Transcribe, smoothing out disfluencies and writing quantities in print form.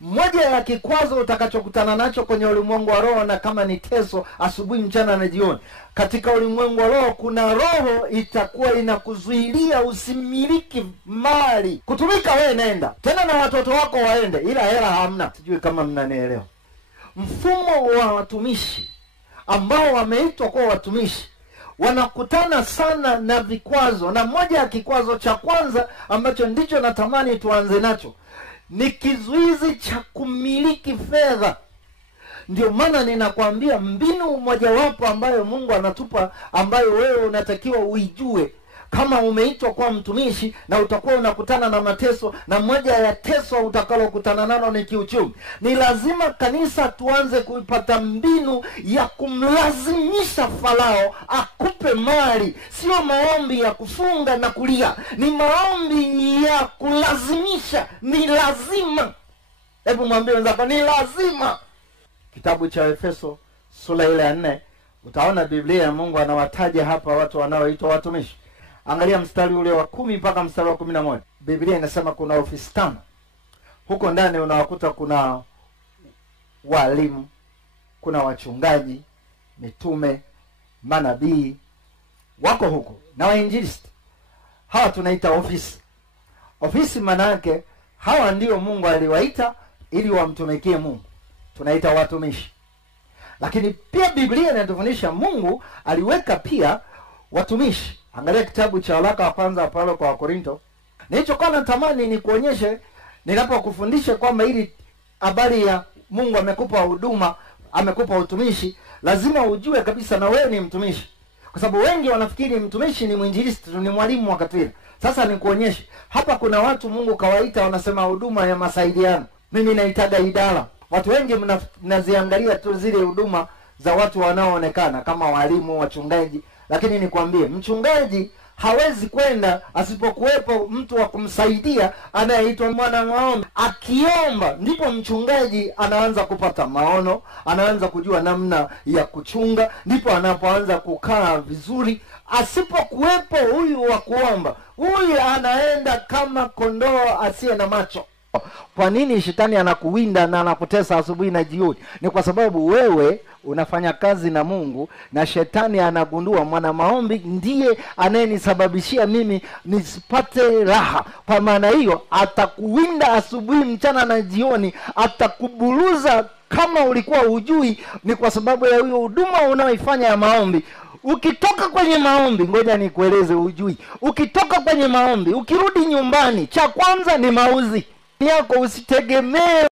Moja ya kikwazo utakachokutana nacho kwenye ulimwengu wa roho, na kama ni teso asubuhi, mchana na jioni, katika ulimwengu wa roho kuna roho itakuwa inakuzuilia usimiliki mali. Kutumika wewe nenda, tena na watoto wako waende, ila hela hamna. Sijui kama mnanielewa. Mfumo wa watumishi ambao wameitwa kwa watumishi wanakutana sana na vikwazo, na moja ya kikwazo cha kwanza ambacho ndicho natamani tuanze nacho ni kizuizi cha kumiliki fedha. Ndio maana ninakwambia mbinu mojawapo ambayo Mungu anatupa, ambayo wewe unatakiwa uijue kama umeitwa kwa mtumishi na utakuwa unakutana na mateso, na moja ya teso utakalokutana nalo ni kiuchumi. Ni lazima kanisa tuanze kuipata mbinu ya kumlazimisha Farao akupe mali. Sio maombi ya kufunga na kulia, ni maombi ya kulazimisha. Ni lazima. Hebu mwambie wenzako ni lazima. Kitabu cha Efeso sura ile ya 4 utaona Biblia ya Mungu anawataja hapa watu wanaoitwa watumishi. Angalia mstari ule wa 10 mpaka mstari wa 11. Biblia inasema kuna ofisi 5. Huko ndani unawakuta kuna walimu, kuna wachungaji, mitume, manabii wako huko, na wainjilisti. Hawa tunaita ofisi. Ofisi maana yake hawa ndio Mungu aliwaita ili wamtumikie Mungu. Tunaita watumishi. Lakini pia Biblia inatufundisha Mungu aliweka pia watumishi. Angalia kitabu cha waraka wa kwanza Paulo kwa Wakorinto. Nilichokuwa natamani ni kuonyeshe ninapokufundisha kwamba ili habari ya Mungu amekupa huduma, amekupa utumishi, lazima ujue kabisa na wewe ni mtumishi. Kwa sababu wengi wanafikiri mtumishi ni mwinjilisti, ni mwalimu wa katili. Sasa nikuonyeshe. Hapa kuna watu Mungu kawaita wanasema huduma ya masaidiano. Mimi naitaga idara. Watu wengi mnaziangalia tu zile huduma za watu wanaoonekana kama walimu, wachungaji. Lakini nikwambie, mchungaji hawezi kwenda asipokuwepo mtu wa kumsaidia anayeitwa mwana maombi. Akiomba ndipo mchungaji anaanza kupata maono, anaanza kujua namna ya kuchunga, ndipo anapoanza kukaa vizuri. Asipokuwepo huyu wa kuomba, huyu anaenda kama kondoo asiye na macho. Kwa nini shetani anakuwinda na anakutesa asubuhi na jioni? Ni kwa sababu wewe unafanya kazi na Mungu, na shetani anagundua mwana maombi ndiye anayenisababishia mimi nisipate raha. Kwa maana hiyo atakuwinda asubuhi, mchana na jioni, atakuburuza kama ulikuwa hujui. Ni kwa sababu ya hiyo huduma unaoifanya ya maombi. Ukitoka kwenye maombi, ngoja nikueleze ujui. Ukitoka kwenye maombi, ukirudi nyumbani, cha kwanza ni mauzi yako. Usitegemee